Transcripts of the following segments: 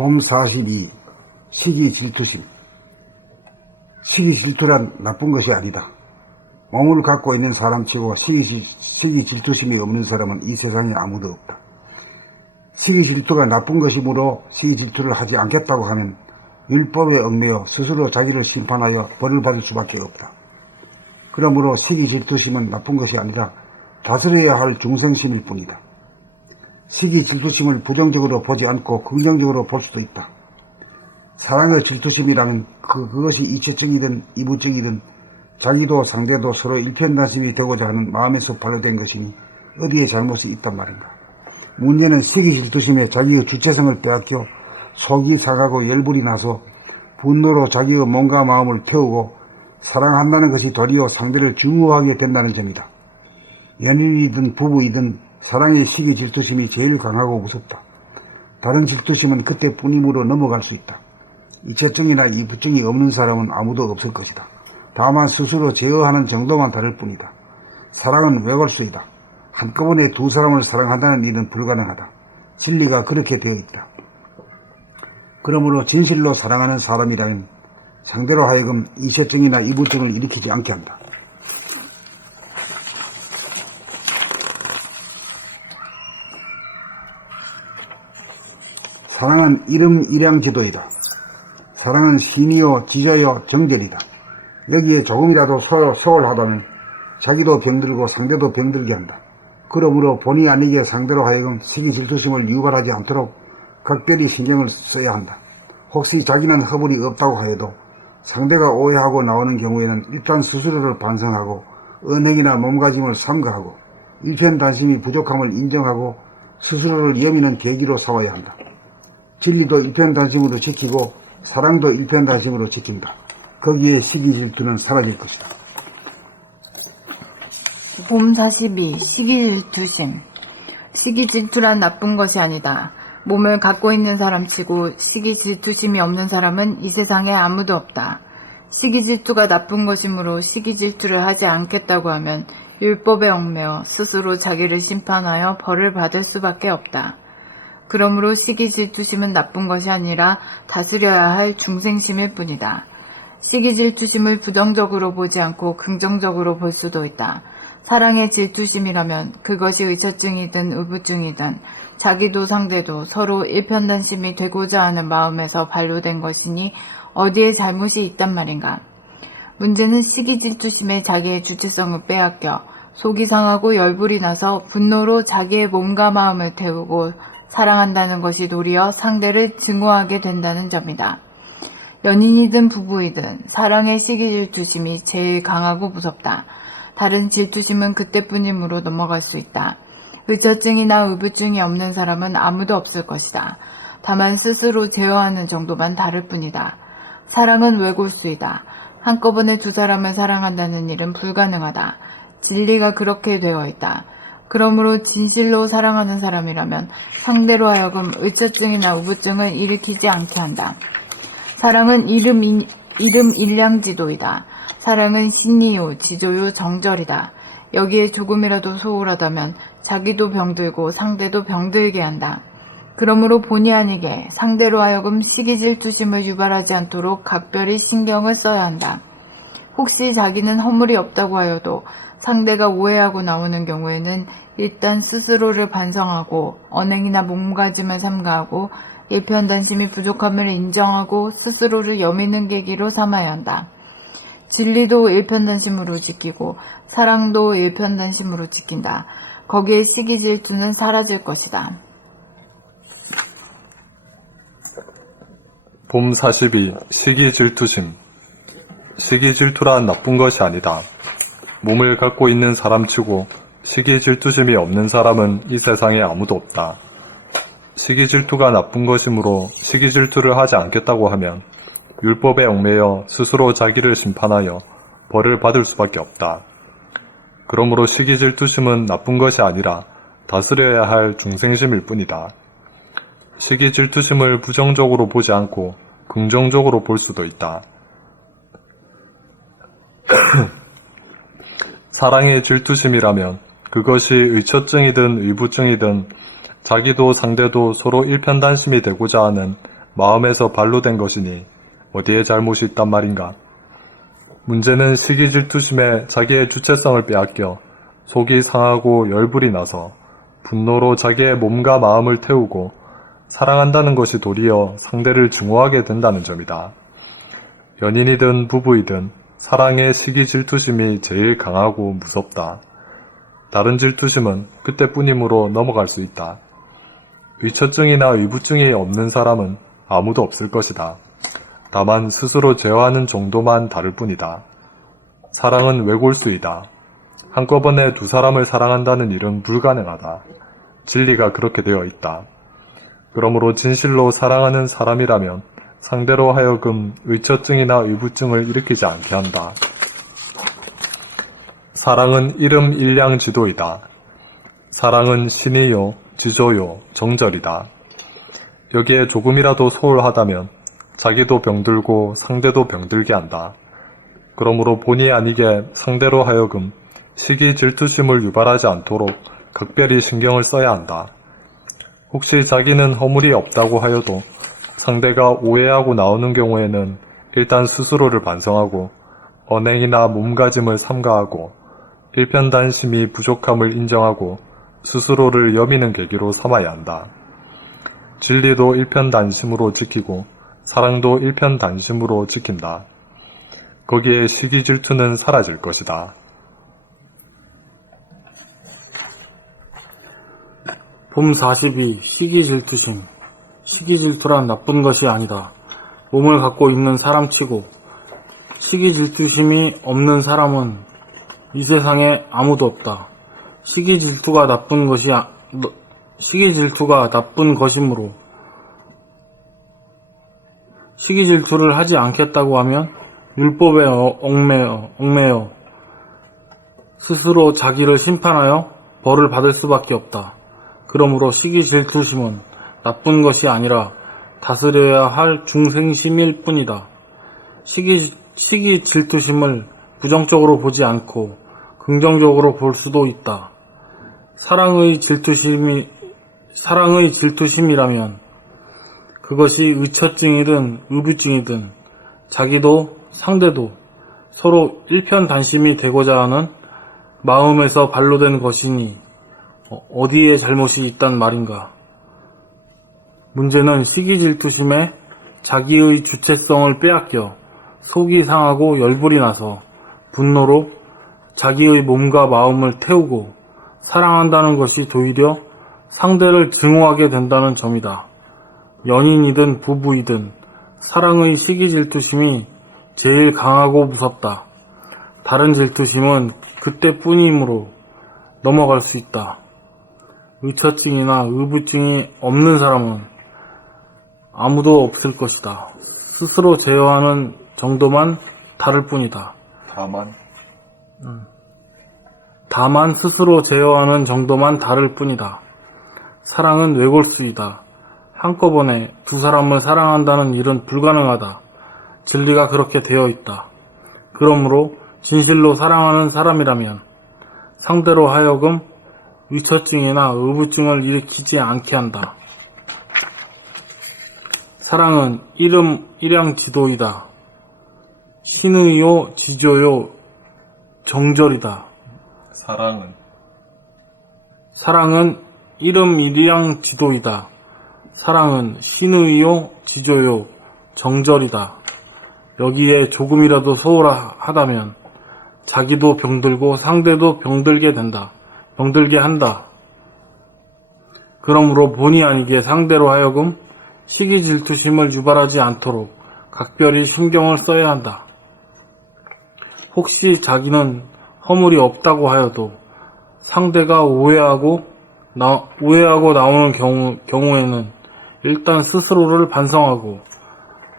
봄 42. 시기 질투심. 시기 질투란 나쁜 것이 아니다. 몸을 갖고 있는 사람치고 시기 질투심이 없는 사람은 이 세상에 아무도 없다. 시기 질투가 나쁜 것이므로 시기 질투를 하지 않겠다고 하면 율법에 얽매여 스스로 자기를 심판하여 벌을 받을 수밖에 없다. 그러므로 시기 질투심은 나쁜 것이 아니라 다스려야 할 중생심일 뿐이다. 시기 질투심을 부정적으로 보지 않고 긍정적으로 볼 수도 있다. 사랑의 질투심이라면 그것이 이체적이든 이부적이든 자기도 상대도 서로 일편단심이 되고자 하는 마음에서 발효된 것이니 어디에 잘못이 있단 말인가. 문제는 시기 질투심에 자기의 주체성을 빼앗겨 속이 상하고 열불이 나서 분노로 자기의 몸과 마음을 태우고 사랑한다는 것이 도리어 상대를 증오하게 된다는 점이다. 연인이든 부부이든 사랑의 시기 질투심이 제일 강하고 무섭다. 다른 질투심은 그때뿐이므로 넘어갈 수 있다. 이체증이나 이부증이 없는 사람은 아무도 없을 것이다. 다만 스스로 제어하는 정도만 다를 뿐이다. 사랑은 외골수이다. 한꺼번에 두 사람을 사랑한다는 일은 불가능하다. 진리가 그렇게 되어 있다. 그러므로 진실로 사랑하는 사람이라면 상대로 하여금 이체증이나 이부증을 일으키지 않게 한다. 사랑은 이름 일양지도이다. 사랑은 신이요 지저요 정절이다. 여기에 조금이라도 소홀하다면 자기도 병들고 상대도 병들게 한다. 그러므로 본의 아니게 상대로 하여금 시기 질투심을 유발하지 않도록 각별히 신경을 써야 한다. 혹시 자기는 허물이 없다고 하여도 상대가 오해하고 나오는 경우에는 일단 스스로를 반성하고 언행이나 몸가짐을 삼가하고 일편단심이 부족함을 인정하고 스스로를 여미는 계기로 삼아야 한다. 진리도 일편단심으로 지키고 사랑도 일편단심으로 지킨다. 거기에 시기 질투는 사라질 것이다. 봄 42. 시기 질투심. 시기 질투란 나쁜 것이 아니다. 몸을 갖고 있는 사람치고 시기 질투심이 없는 사람은 이 세상에 아무도 없다. 시기 질투가 나쁜 것이므로 시기 질투를 하지 않겠다고 하면 율법에 얽매여 스스로 자기를 심판하여 벌을 받을 수밖에 없다. 그러므로 시기 질투심은 나쁜 것이 아니라 다스려야 할 중생심일 뿐이다. 시기 질투심을 부정적으로 보지 않고 긍정적으로 볼 수도 있다. 사랑의 질투심이라면 그것이 의처증이든 의부증이든 자기도 상대도 서로 일편단심이 되고자 하는 마음에서 발효된 것이니 어디에 잘못이 있단 말인가. 문제는 시기 질투심에 자기의 주체성을 빼앗겨 속이 상하고 열불이 나서 분노로 자기의 몸과 마음을 태우고 사랑한다는 것이 도리어 상대를 증오하게 된다는 점이다. 연인이든 부부이든 사랑의 시기 질투심이 제일 강하고 무섭다. 다른 질투심은 그때뿐이므로 넘어갈 수 있다. 의처증이나 의부증이 없는 사람은 아무도 없을 것이다. 다만 스스로 제어하는 정도만 다를 뿐이다. 사랑은 외골수이다. 한꺼번에 두 사람을 사랑한다는 일은 불가능하다. 진리가 그렇게 되어 있다. 그러므로 진실로 사랑하는 사람이라면 상대로 하여금 의처증이나 우부증을 일으키지 않게 한다. 사랑은 이름 일량지도이다. 사랑은 신이요 지조요 정절이다. 여기에 조금이라도 소홀하다면 자기도 병들고 상대도 병들게 한다. 그러므로 본의 아니게 상대로 하여금 시기 질투심을 유발하지 않도록 각별히 신경을 써야 한다. 혹시 자기는 허물이 없다고 하여도 상대가 오해하고 나오는 경우에는 일단 스스로를 반성하고 언행이나 몸가짐을 삼가하고 일편단심이 부족함을 인정하고 스스로를 여미는 계기로 삼아야 한다. 진리도 일편단심으로 지키고 사랑도 일편단심으로 지킨다. 거기에 시기 질투는 사라질 것이다. 봄 42. 시기 질투심. 시기 질투란 나쁜 것이 아니다. 몸을 갖고 있는 사람치고 시기 질투심이 없는 사람은 이 세상에 아무도 없다. 시기 질투가 나쁜 것이므로 시기 질투를 하지 않겠다고 하면 율법에 얽매여 스스로 자기를 심판하여 벌을 받을 수밖에 없다. 그러므로 시기 질투심은 나쁜 것이 아니라 다스려야 할 중생심일 뿐이다. 시기 질투심을 부정적으로 보지 않고 긍정적으로 볼 수도 있다. 사랑의 질투심이라면 그것이 의처증이든 의부증이든 자기도 상대도 서로 일편단심이 되고자 하는 마음에서 발로 된 것이니 어디에 잘못이 있단 말인가? 문제는 시기 질투심에 자기의 주체성을 빼앗겨 속이 상하고 열불이 나서 분노로 자기의 몸과 마음을 태우고 사랑한다는 것이 도리어 상대를 증오하게 된다는 점이다. 연인이든 부부이든 사랑의 시기 질투심이 제일 강하고 무섭다. 다른 질투심은 그때뿐이므로 넘어갈 수 있다. 의처증이나 의부증이 없는 사람은 아무도 없을 것이다. 다만 스스로 제어하는 정도만 다를 뿐이다. 사랑은 외골수이다. 한꺼번에 두 사람을 사랑한다는 일은 불가능하다. 진리가 그렇게 되어 있다. 그러므로 진실로 사랑하는 사람이라면 상대로 하여금 의처증이나 의부증을 일으키지 않게 한다. 사랑은 이름 일량지도이다. 사랑은 신이요, 지조요, 정절이다. 여기에 조금이라도 소홀하다면 자기도 병들고 상대도 병들게 한다. 그러므로 본의 아니게 상대로 하여금 시기 질투심을 유발하지 않도록 각별히 신경을 써야 한다. 혹시 자기는 허물이 없다고 하여도 상대가 오해하고 나오는 경우에는 일단 스스로를 반성하고 언행이나 몸가짐을 삼가하고 일편단심이 부족함을 인정하고 스스로를 여미는 계기로 삼아야 한다. 진리도 일편단심으로 지키고 사랑도 일편단심으로 지킨다. 거기에 시기 질투는 사라질 것이다. 봄 42. 시기 질투심. 시기 질투란 나쁜 것이 아니다. 몸을 갖고 있는 사람치고 시기 질투심이 없는 사람은 이 세상에 아무도 없다. 시기 질투가 나쁜 것이므로 시기 질투를 하지 않겠다고 하면 율법에 얽매여 스스로 자기를 심판하여 벌을 받을 수밖에 없다. 그러므로 시기 질투심은 나쁜 것이 아니라 다스려야 할 중생심일 뿐이다. 시기 질투심을 부정적으로 보지 않고 긍정적으로 볼 수도 있다. 사랑의 질투심이라면 그것이 의처증이든 의부증이든 자기도 상대도 서로 일편단심이 되고자 하는 마음에서 발로된 것이니 어디에 잘못이 있단 말인가. 문제는 시기 질투심에 자기의 주체성을 빼앗겨 속이 상하고 열불이 나서 분노로 자기의 몸과 마음을 태우고 사랑한다는 것이 도리어 상대를 증오하게 된다는 점이다. 연인이든 부부이든 사랑의 시기 질투심이 제일 강하고 무섭다. 다른 질투심은 그때뿐이므로 넘어갈 수 있다. 의처증이나 의부증이 없는 사람은 아무도 없을 것이다. 스스로 제어하는 정도만 다를 뿐이다. 다만 스스로 제어하는 정도만 다를 뿐이다. 사랑은 외골수이다. 한꺼번에 두 사람을 사랑한다는 일은 불가능하다. 진리가 그렇게 되어 있다. 그러므로 진실로 사랑하는 사람이라면 상대로 하여금 의처증이나 의부증을 일으키지 않게 한다. 사랑은 이름 일양지도이다. 신의요 지조요 정절이다. 사랑은 이름 일양지도이다. 사랑은 신의요 지조요 정절이다. 여기에 조금이라도 소홀하다면 자기도 병들고 상대도 병들게 한다. 그러므로 본의 아니게 상대로 하여금 시기 질투심을 유발하지 않도록 각별히 신경을 써야 한다. 혹시 자기는 허물이 없다고 하여도 상대가 오해하고 나오는 경우에는 일단 스스로를 반성하고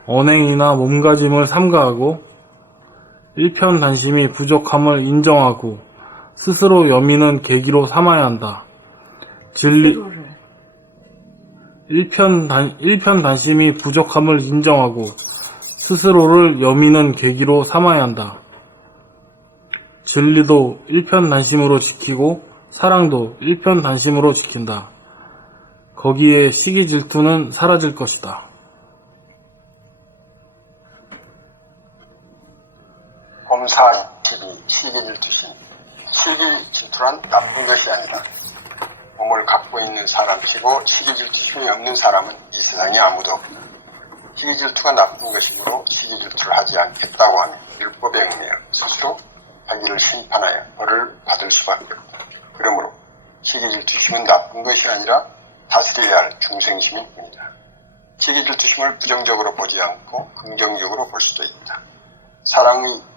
언행이나 몸가짐을 삼가하고 일편단심이 부족함을 인정하고 스스로 여미는 계기로 삼아야 한다. 일편단심이 부족함을 인정하고 스스로를 여미는 계기로 삼아야 한다. 진리도 일편단심으로 지키고 사랑도 일편단심으로 지킨다. 거기에 시기 질투는 사라질 것이다. 봄 42 시기 질투심. 시기 질투란 나쁜 것이 아니다. 몸을 갖고 있는 사람치고 시기 질투심이 없는 사람은 이 세상에 아무도 없다. 시기 질투가 나쁜 것이므로 시기 질투를 하지 않겠다고 하며 율법에 응하여 스스로 자기를 심판하여 벌을 받을 수밖에 없다. 그러므로 시기 질투심은 나쁜 것이 아니라 다스려야 할 중생심일 뿐이다. 시기 질투심을 부정적으로 보지 않고 긍정적으로 볼 수도 있다. 사랑의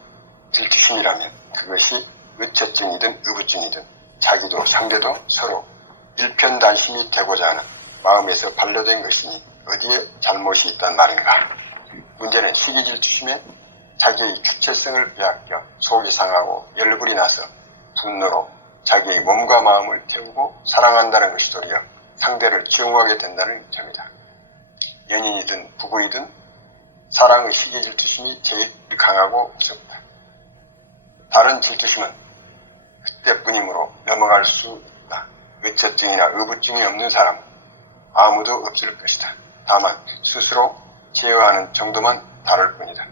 질투심이라면 그것이 의처증이든 의부증이든 자기도 상대도 서로 일편단심이 되고자 하는 마음에서 반려된 것이니 어디에 잘못이 있단 말인가. 문제는 시기 질투심에 자기의 주체성을 빼앗겨 속이 상하고 열불이 나서 분노로 자기의 몸과 마음을 태우고 사랑한다는 것이 도리어 상대를 증오하게 된다는 점이다. 연인이든 부부이든 사랑의 시기 질투심이 제일 강하고 무섭다. 다른 질투심은 그때뿐이므로 넘어갈 수 있다. 의처증이나 의부증이 없는 사람은 아무도 없을 것이다. 다만 스스로 제어하는 정도만 다를 뿐이다.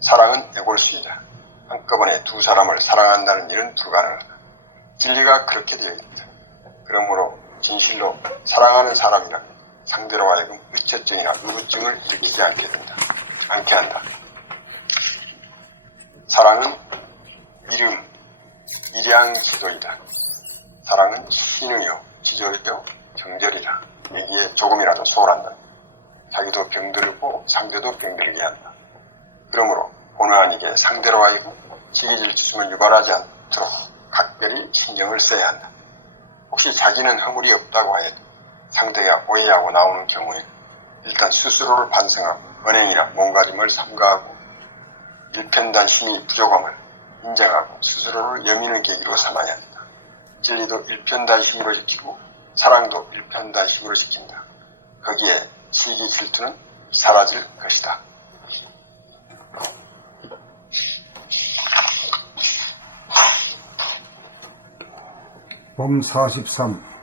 사랑은 애골수이다. 한꺼번에 두 사람을 사랑한다는 일은 불가능하다. 진리가 그렇게 되어 있다. 그러므로 진실로 사랑하는 사람이라면 상대로 하여금 의처증이나 의부증을 일으키지 않게 한다. 사랑은 일양지도이다. 사랑은 신의요, 지절이요, 정절이다. 여기에 조금이라도 소홀한다. 자기도 병들고 상대도 병들게 한다. 그러므로 본의 아니게 상대로 하여금 시기질투심을 유발하지 않도록 각별히 신경을 써야 한다. 혹시 자기는 허물이 없다고 하여도 상대가 오해하고 나오는 경우에 일단 스스로를 반성하고 언행이나 몸가짐을 삼가하고 일편단심이 부족함을 인정하고 스스로를 여민의 계기로 삼아야 한다. 진리도 일편단심으로 지키고 사랑도 일편단심으로 지킨다. 거기에 시기 질투는 사라질 것이다. 봄 43